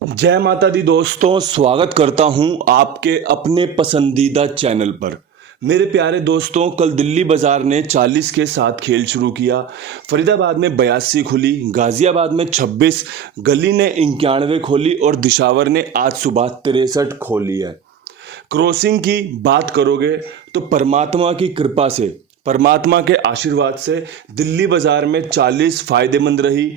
जय माता दी दोस्तों, स्वागत करता हूं आपके अपने पसंदीदा चैनल पर। मेरे प्यारे दोस्तों, कल दिल्ली बाजार ने 40 के साथ खेल शुरू किया। फरीदाबाद में 82 खुली, गाजियाबाद में 26, गली ने 91 खोली और दिशावर ने आज सुबह 63 खोली है। क्रॉसिंग की बात करोगे तो परमात्मा की कृपा से, परमात्मा के आशीर्वाद से दिल्ली बाजार में 40 फायदेमंद रही,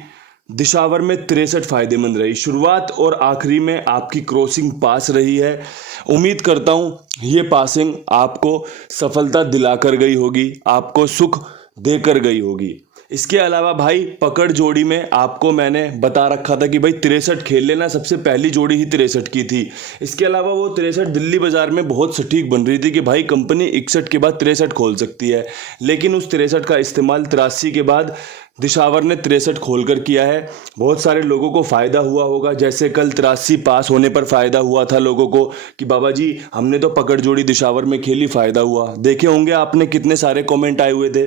दिशावर में 63 फायदेमंद रही। शुरुआत और आखिरी में आपकी क्रॉसिंग पास रही है। उम्मीद करता हूं ये पासिंग आपको सफलता दिलाकर गई होगी, आपको सुख देकर गई होगी। इसके अलावा भाई पकड़ जोड़ी में आपको मैंने बता रखा था कि भाई 63 खेल लेना, सबसे पहली जोड़ी ही 63 की थी। इसके अलावा वो 63 दिल्ली बाजार में बहुत सटीक बन रही थी कि भाई कंपनी 61 के बाद 63 खोल सकती है, लेकिन उस 63 का इस्तेमाल 83 के बाद दिशावर ने 63 खोलकर किया है। बहुत सारे लोगों को फ़ायदा हुआ होगा, जैसे कल 83 पास होने पर फ़ायदा हुआ था लोगों को कि बाबा जी हमने तो पकड़ जोड़ी दिशावर में खेली, फ़ायदा हुआ। देखे होंगे आपने कितने सारे कमेंट आए हुए थे।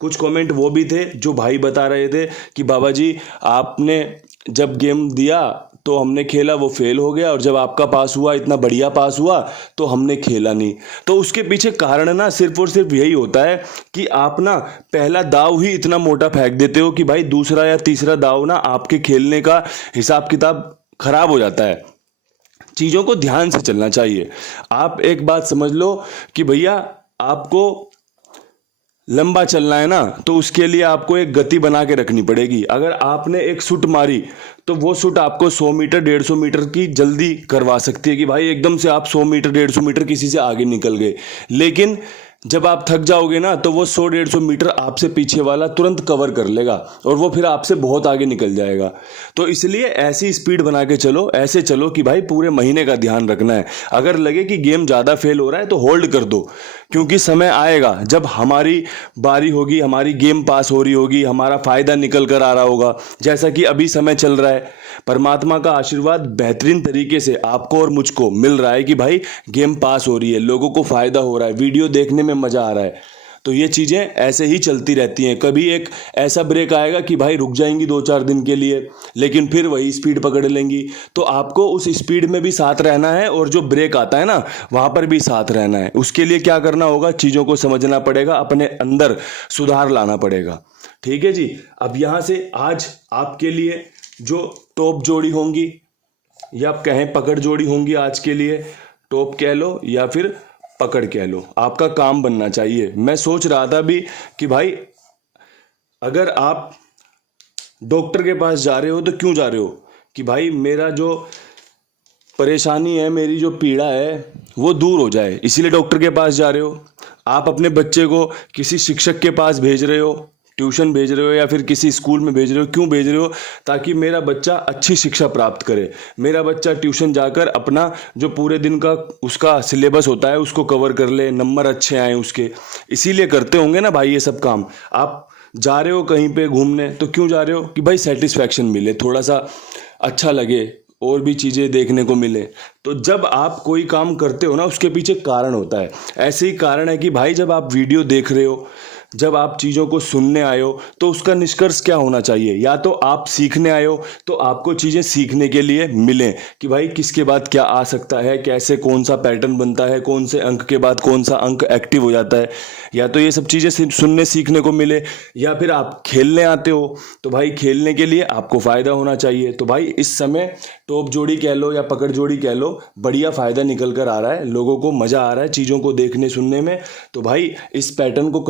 कुछ कमेंट वो भी थे जो भाई बता रहे थे कि बाबा जी आपने जब गेम दिया तो हमने खेला, वो फेल हो गया, और जब आपका पास हुआ, इतना बढ़िया पास हुआ, तो हमने खेला नहीं। तो उसके पीछे कारण ना सिर्फ और सिर्फ यही होता है कि आप ना पहला दाव ही इतना मोटा फेंक देते हो कि भाई दूसरा या तीसरा दाव ना आपके खेलने का हिसाब किताब खराब हो जाता है। चीज़ों को ध्यान से चलना चाहिए। आप एक बात समझ लो कि भैया आपको लंबा चलना है ना, तो उसके लिए आपको एक गति बना के रखनी पड़ेगी। अगर आपने एक शूट मारी तो वो शूट आपको 100 मीटर 150 मीटर की जल्दी करवा सकती है कि भाई एकदम से आप 100 मीटर 150 मीटर किसी से आगे निकल गए। लेकिन जब आप थक जाओगे ना तो वो 100-150 मीटर आपसे पीछे वाला तुरंत कवर कर लेगा और वो फिर आपसे बहुत आगे निकल जाएगा। तो इसलिए ऐसी स्पीड बना के चलो, ऐसे चलो कि भाई पूरे महीने का ध्यान रखना है। अगर लगे कि गेम ज़्यादा फेल हो रहा है तो होल्ड कर दो, क्योंकि समय आएगा जब हमारी बारी होगी, हमारी गेम पास हो रही होगी, हमारा फ़ायदा निकल कर आ रहा होगा, जैसा कि अभी समय चल रहा है। परमात्मा का आशीर्वाद बेहतरीन तरीके से आपको और मुझको मिल रहा है कि भाई गेम पास हो रही है, लोगों को फ़ायदा हो रहा है, वीडियो देखने में मज़ा आ रहा है। तो ये चीज़ें ऐसे ही चलती रहती हैं। कभी एक ऐसा ब्रेक आएगा कि भाई रुक जाएंगी 2-4 दिन के लिए, लेकिन फिर वही स्पीड पकड़ लेंगी। तो आपको उस स्पीड में भी साथ रहना है और जो ब्रेक आता है ना वहाँ पर भी साथ रहना है। उसके लिए क्या करना होगा, चीज़ों को समझना पड़ेगा, अपने अंदर सुधार लाना पड़ेगा। ठीक है जी। अब यहाँ से आज आपके लिए जो टॉप जोड़ी होंगी, या आप कहें पकड़ जोड़ी होंगी, आज के लिए टॉप कह लो या फिर पकड़ कह लो, आपका काम बनना चाहिए। मैं सोच रहा था भी कि भाई अगर आप डॉक्टर के पास जा रहे हो तो क्यों जा रहे हो, कि भाई मेरा जो परेशानी है, मेरी जो पीड़ा है वो दूर हो जाए, इसीलिए डॉक्टर के पास जा रहे हो। आप अपने बच्चे को किसी शिक्षक के पास भेज रहे हो, ट्यूशन भेज रहे हो या फिर किसी स्कूल में भेज रहे हो, क्यों भेज रहे हो, ताकि मेरा बच्चा अच्छी शिक्षा प्राप्त करे, मेरा बच्चा ट्यूशन जाकर अपना जो पूरे दिन का उसका सिलेबस होता है उसको कवर कर ले, नंबर अच्छे आए उसके। इसीलिए करते होंगे ना भाई ये सब काम। आप जा रहे हो कहीं पे घूमने तो क्यों जा रहे हो, कि भाई सेटिस्फैक्शन मिले, थोड़ा सा अच्छा लगे, और भी चीज़ें देखने को मिले। तो जब आप कोई काम करते हो ना उसके पीछे कारण होता है। ऐसे ही कारण है कि भाई जब आप वीडियो देख रहे हो, जब आप चीज़ों को सुनने आए हो, तो उसका निष्कर्ष क्या होना चाहिए, या तो आप सीखने आए हो तो आपको चीज़ें सीखने के लिए मिलें कि भाई किसके बाद क्या आ सकता है, कैसे कौन सा पैटर्न बनता है, कौन से अंक के बाद कौन सा अंक एक्टिव हो जाता है, या तो ये सब चीज़ें सुनने सीखने को मिले। या फिर आप खेलने आते हो तो भाई खेलने के लिए आपको फ़ायदा होना चाहिए। तो भाई इस समय टॉप जोड़ी कह लो या पकड़ जोड़ी कह लो, बढ़िया फ़ायदा निकल कर आ रहा है, लोगों को मज़ा आ रहा है चीज़ों को देखने सुनने में। तो भाई इस पैटर्न को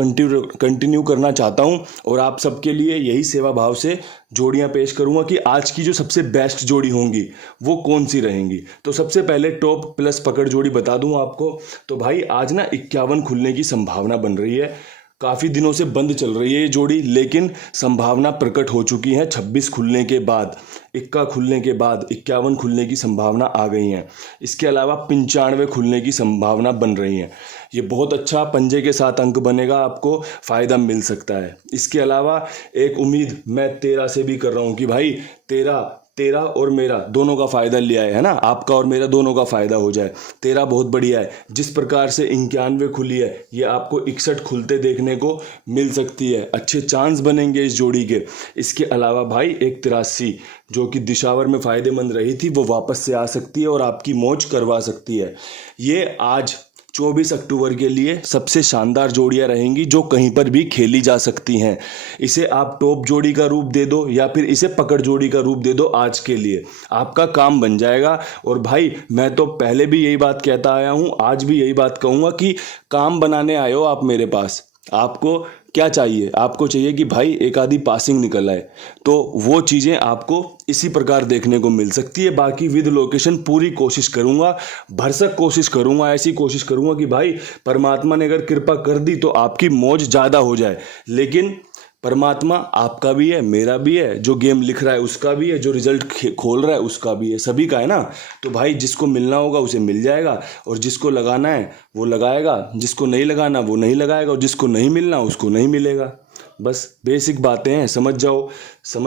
कंटिन्यू करना चाहता हूं और आप सबके लिए यही सेवा भाव से जोड़ियां पेश करूंगा कि आज की जो सबसे बेस्ट जोड़ी होंगी वो कौन सी रहेंगी। तो सबसे पहले टॉप प्लस पकड़ जोड़ी बता दूं आपको। तो भाई आज ना 51 खुलने की संभावना बन रही है। काफ़ी दिनों से बंद चल रही है ये जोड़ी, लेकिन संभावना प्रकट हो चुकी है। 26 खुलने के बाद, 51 खुलने के बाद 51 खुलने की संभावना आ गई है। इसके अलावा 95 खुलने की संभावना बन रही है। ये बहुत अच्छा पंजे के साथ अंक बनेगा, आपको फ़ायदा मिल सकता है। इसके अलावा एक उम्मीद मैं 13 से भी कर रहा हूँ कि भाई 13 तेरा और मेरा दोनों का फ़ायदा लिया है ना, आपका और मेरा दोनों का फ़ायदा हो जाए। तेरा बहुत बढ़िया है, जिस प्रकार से 91 खुली है ये आपको 61 खुलते देखने को मिल सकती है। अच्छे चांस बनेंगे इस जोड़ी के। इसके अलावा भाई एक 83 जो कि दिशावर में फ़ायदेमंद रही थी वो वापस से आ सकती है और आपकी मौज करवा सकती है। ये आज 24 अक्टूबर के लिए सबसे शानदार जोड़ियां रहेंगी जो कहीं पर भी खेली जा सकती हैं। इसे आप टॉप जोड़ी का रूप दे दो या फिर इसे पकड़ जोड़ी का रूप दे दो, आज के लिए आपका काम बन जाएगा। और भाई मैं तो पहले भी यही बात कहता आया हूं, आज भी यही बात कहूंगा कि काम बनाने आए हो आप मेरे पास, आपको क्या चाहिए? आपको चाहिए कि भाई एक आधी पासिंग निकल आए, तो वो चीज़ें आपको इसी प्रकार देखने को मिल सकती है। बाकी विद लोकेशन पूरी कोशिश करूंगा, भरसक कोशिश करूंगा, ऐसी कोशिश करूंगा कि भाई परमात्मा ने अगर कृपा कर दी तो आपकी मौज ज़्यादा हो जाए। लेकिन परमात्मा आपका भी है, मेरा भी है, जो गेम लिख रहा है उसका भी है, जो रिजल्ट खोल रहा है उसका भी है, सभी का है ना। तो भाई जिसको मिलना होगा उसे मिल जाएगा और जिसको लगाना है वो लगाएगा, जिसको नहीं लगाना वो नहीं लगाएगा और जिसको नहीं मिलना उसको नहीं मिलेगा। बस बेसिक बातें हैं, समझ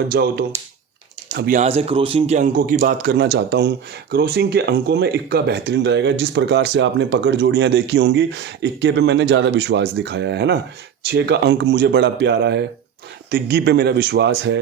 जाओ तो। अब यहाँ से क्रॉसिंग के अंकों की बात करना चाहता हूँ। क्रॉसिंग के अंकों में इक्का बेहतरीन रहेगा। जिस प्रकार से आपने पकड़ जोड़ियाँ देखी होंगी, इक्के पे मैंने ज़्यादा विश्वास दिखाया है ना। 6 का अंक मुझे बड़ा प्यारा है, तिग्गी पे मेरा विश्वास है,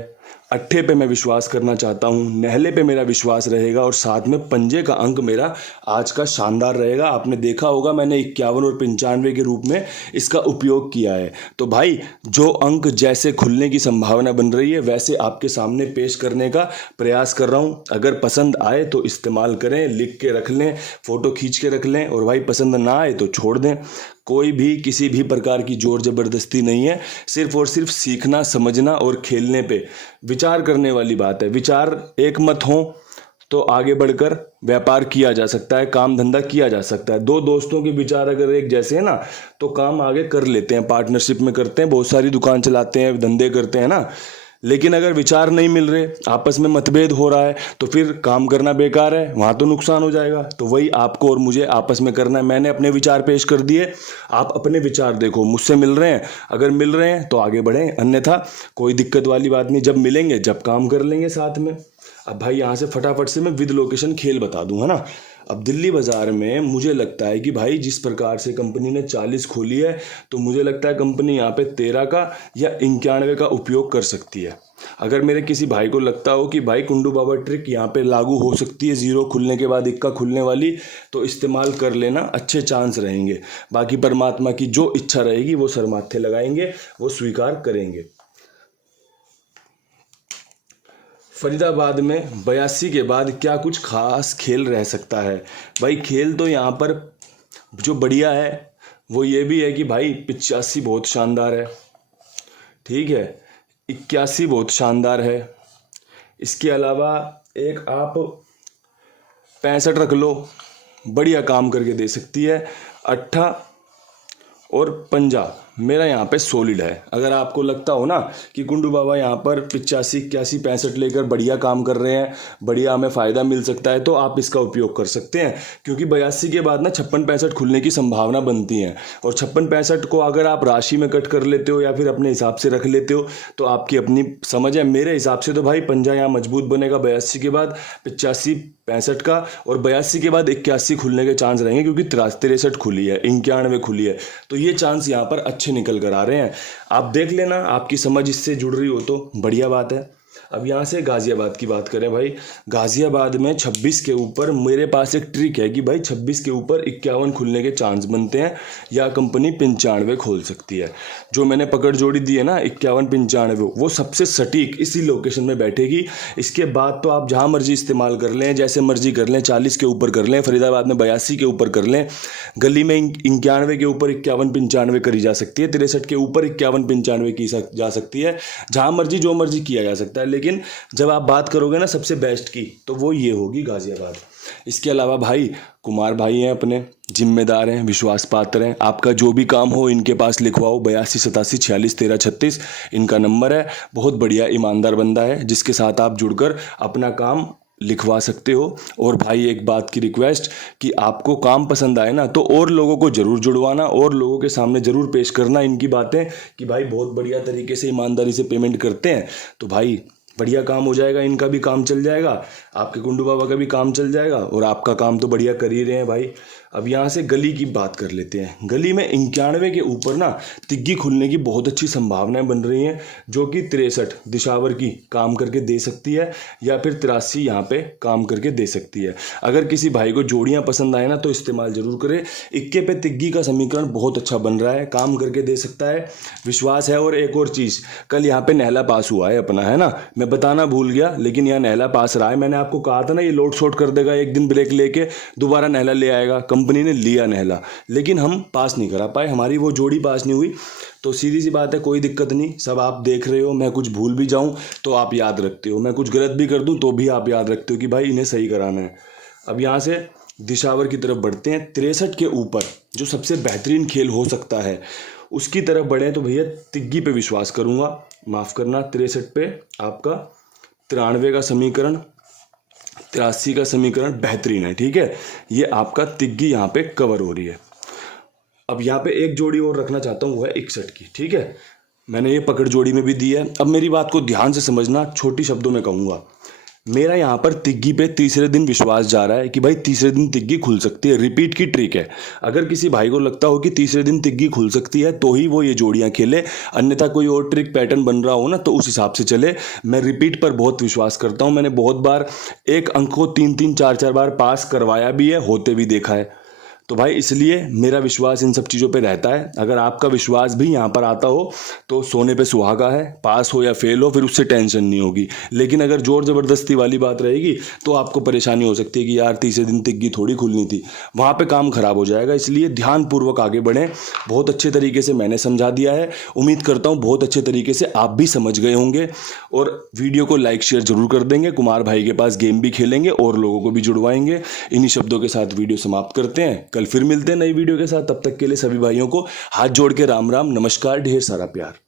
अट्ठे पे मैं विश्वास करना चाहता हूँ, नहले पे मेरा विश्वास रहेगा और साथ में पंजे का अंक मेरा आज का शानदार रहेगा। आपने देखा होगा मैंने 51 और 95 के रूप में इसका उपयोग किया है। तो भाई जो अंक जैसे खुलने की संभावना बन रही है वैसे आपके सामने पेश करने का प्रयास कर रहा हूँ। अगर पसंद आए तो इस्तेमाल करें, लिख के रख लें, फ़ोटो खींच के रख लें, और भाई पसंद ना आए तो छोड़ दें। कोई भी किसी भी प्रकार की जोर ज़बरदस्ती नहीं है, सिर्फ और सिर्फ सीखना, समझना और खेलने पे विचार करने वाली बात है। विचार एक मत हो तो आगे बढ़कर व्यापार किया जा सकता है, काम धंधा किया जा सकता है। दो दोस्तों के विचार अगर एक जैसे हैं ना तो काम आगे कर लेते हैं, पार्टनरशिप में करते हैं, बहुत सारी दुकान चलाते हैं, धंधे करते हैं ना। लेकिन अगर विचार नहीं मिल रहे, आपस में मतभेद हो रहा है, तो फिर काम करना बेकार है, वहाँ तो नुकसान हो जाएगा। तो वही आपको और मुझे आपस में करना है। मैंने अपने विचार पेश कर दिए, आप अपने विचार देखो, मुझसे मिल रहे हैं, अगर मिल रहे हैं तो आगे बढ़ें, अन्यथा कोई दिक्कत वाली बात नहीं। जब मिलेंगे जब काम कर लेंगे साथ में। अब भाई यहाँ से फटाफट से मैं विद लोकेशन खेल बता दूँ, है ना। अब दिल्ली बाज़ार में मुझे लगता है कि भाई जिस प्रकार से कंपनी ने 40 खोली है, तो मुझे लगता है कंपनी यहाँ पे 13 का या 91 का उपयोग कर सकती है। अगर मेरे किसी भाई को लगता हो कि भाई कुंडू बाबा ट्रिक यहाँ पे लागू हो सकती है, 0 खुलने के बाद इक्का खुलने वाली, तो इस्तेमाल कर लेना, अच्छे चांस रहेंगे। बाकी परमात्मा की जो इच्छा रहेगी वो सर माथे लगाएंगे, वो स्वीकार करेंगे। फरीदाबाद में 82 के बाद क्या कुछ खास खेल रह सकता है? भाई खेल तो यहाँ पर जो बढ़िया है वो ये भी है कि भाई 85 बहुत शानदार है, ठीक है, 81 बहुत शानदार है। इसके अलावा एक आप 65 रख लो, बढ़िया काम करके दे सकती है। 8 और पंजा मेरा यहाँ पे सॉलिड है। अगर आपको लगता हो ना कि कुंडू बाबा यहाँ पर 85, 81, 65 लेकर बढ़िया काम कर रहे हैं, बढ़िया हमें फ़ायदा मिल सकता है, तो आप इसका उपयोग कर सकते हैं। क्योंकि 82 के बाद ना 56, 65 खुलने की संभावना बनती है, और 56, 65 को अगर आप राशि में कट कर लेते हो या फिर अपने हिसाब से रख लेते हो तो आपकी अपनी समझ है। मेरे हिसाब से तो भाई पंजा यहाँ मजबूत बनेगा 82 के बाद 85, 65 का, और 82 के बाद 81 खुलने के चांस रहेंगे, क्योंकि 63 खुली है, 91 खुली है, तो ये चांस यहाँ पर अच्छे निकल कर आ रहे हैं। आप देख लेना, आपकी समझ इससे जुड़ रही हो तो बढ़िया बात है। अब यहाँ से गाज़ियाबाद की बात करें भाई, गाज़ियाबाद में 26 के ऊपर मेरे पास एक ट्रिक है कि भाई 26 के ऊपर 51 खुलने के चांस बनते हैं, या कंपनी 95 खोल सकती है। जो मैंने पकड़ जोड़ी दी है ना 51, 95, वो सबसे सटीक इसी लोकेशन में बैठेगी। इसके बाद तो आप जहाँ मर्जी इस्तेमाल कर लें, जैसे मर्जी कर लें, 40 के ऊपर कर लें, फरीदाबाद में 82 के ऊपर कर लें, गली में 91 के ऊपर 51, 95 करी जा सकती है, 63 के ऊपर 51, 95 की जा सकती है, जहाँ मर्जी जो मर्जी किया जा सकता है। लेकिन जब आप बात करोगे ना सबसे बेस्ट की, तो वो ये होगी गाज़ियाबाद। इसके अलावा भाई कुमार भाई हैं, अपने जिम्मेदार हैं, विश्वास पात्र हैं। आपका जो भी काम हो इनके पास लिखवाओ, 82 87 46 13 36 इनका नंबर है। बहुत बढ़िया ईमानदार बंदा है, जिसके साथ आप जुड़कर अपना काम लिखवा सकते हो। और भाई एक बात की रिक्वेस्ट कि आपको काम पसंद आए ना तो और लोगों को ज़रूर जुड़वाना, और लोगों के सामने ज़रूर पेश करना इनकी बातें कि भाई बहुत बढ़िया तरीके से ईमानदारी से पेमेंट करते हैं। तो भाई बढ़िया काम हो जाएगा, इनका भी काम चल जाएगा, आपके कुंडू बाबा का भी काम चल जाएगा और आपका काम तो बढ़िया कर ही रहे हैं भाई। अब यहाँ से गली की बात कर लेते हैं। गली में 91 के ऊपर ना तिग्गी खुलने की बहुत अच्छी संभावनाएं बन रही हैं, जो कि 63 दिशावर की काम करके दे सकती है या फिर 83 यहाँ पे काम करके दे सकती है। अगर किसी भाई को जोड़ियाँ पसंद आए ना तो इस्तेमाल जरूर करें। 21 पे तिग्गी का समीकरण बहुत अच्छा बन रहा है, काम करके दे सकता है, विश्वास है। और एक और चीज़, कल यहाँ पे नहला पास हुआ है अपना, है ना, मैं बताना भूल गया, लेकिन यहाँ नहला पास रहा है। मैंने आपको कहा था ना ये लोड शॉट कर देगा, एक दिन ब्रेक लेके दोबारा नहला ले आएगा। कंपनी ने लिया नहला, लेकिन हम पास नहीं करा पाए, हमारी वो जोड़ी पास नहीं हुई। तो सीधी सी बात है, कोई दिक्कत नहीं, सब आप देख रहे हो। मैं कुछ भूल भी जाऊं तो आप याद रखते हो, मैं कुछ गलत भी कर दूं तो भी आप याद रखते हो कि भाई इन्हें सही कराना है। अब यहाँ से दिशावर की तरफ बढ़ते हैं। 63 के ऊपर जो सबसे बेहतरीन खेल हो सकता है उसकी तरफ बढ़े तो भैया तिग्गी पे विश्वास करूँगा, माफ़ करना 63 पे आपका 93 का समीकरण, 83 का समीकरण बेहतरीन है, ठीक है। ये आपका तिग्गी यहाँ पे कवर हो रही है। अब यहाँ पे एक जोड़ी और रखना चाहता हूँ, वो है 61 की, ठीक है। मैंने ये पकड़ जोड़ी में भी दी है। अब मेरी बात को ध्यान से समझना, छोटी शब्दों में कहूँगा, मेरा यहाँ पर तिग्गी पे तीसरे दिन विश्वास जा रहा है कि भाई तीसरे दिन तिग्गी खुल सकती है। रिपीट की ट्रिक है। अगर किसी भाई को लगता हो कि तीसरे दिन तिग्गी खुल सकती है तो ही वो ये जोड़ियाँ खेले, अन्यथा कोई और ट्रिक पैटर्न बन रहा हो ना तो उस हिसाब से चले। मैं रिपीट पर बहुत विश्वास करता हूँ। मैंने बहुत बार एक अंक को 3-3 4-4 बार पास करवाया भी है, होते भी देखा है। तो भाई इसलिए मेरा विश्वास इन सब चीज़ों पे रहता है। अगर आपका विश्वास भी यहाँ पर आता हो तो सोने पे सुहागा है, पास हो या फेल हो फिर उससे टेंशन नहीं होगी। लेकिन अगर जोर ज़बरदस्ती वाली बात रहेगी तो आपको परेशानी हो सकती है कि यार तीसरे दिन तिग्गी थोड़ी खुलनी थी, वहाँ पे काम खराब हो जाएगा। इसलिए ध्यानपूर्वक आगे बढ़ें। बहुत अच्छे तरीके से मैंने समझा दिया है, उम्मीद करता हूँ बहुत अच्छे तरीके से आप भी समझ गए होंगे और वीडियो को लाइक शेयर जरूर कर देंगे। कुमार भाई के पास गेम भी खेलेंगे और लोगों को भी जुड़वाएंगे। इन्हीं शब्दों के साथ वीडियो समाप्त करते हैं। कल फिर मिलते हैं नई वीडियो के साथ। तब तक के लिए सभी भाइयों को हाथ जोड़ के राम राम, नमस्कार, ढेर सारा प्यार।